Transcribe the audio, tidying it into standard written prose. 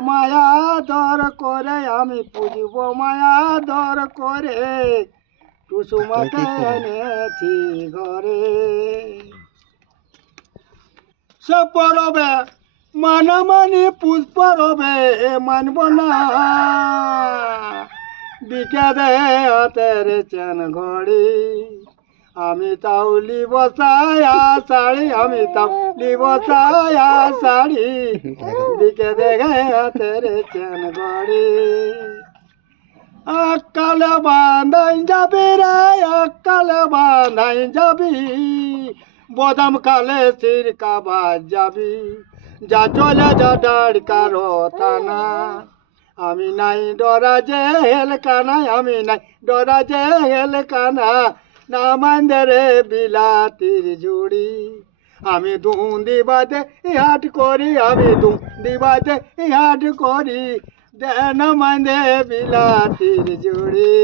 মায়া দর করে আমি পুজিব মায়া দর করে কুসুমাকে এনেছি ঘরে সে পরবে মানামানি পুষ্প রবে মানব না বিকে দে হাতের চেন ঘড়ি আমি তাও লিব সায়া শাড়ি আমি তাও লিব সায়া শাড়ি বিকে দে হাতের চেন ঘড়ি আকালে বাঁধাই যাবি রে আকালে বাঁধাই যাবি বদাম কালে সিরকা বাজ যাবি যা চলে যা ডাড়কারো থানা আমি নাই ডরা যে হেলকানা আমি নাই ডরা যে হেলকানা না মান্দে রে বিলাতির জুড়ি আমি দুন্দি বাদে হাট করি আমি দুন্দি বাদে হাট করি দেন মান্দে বিলাতির জুড়ি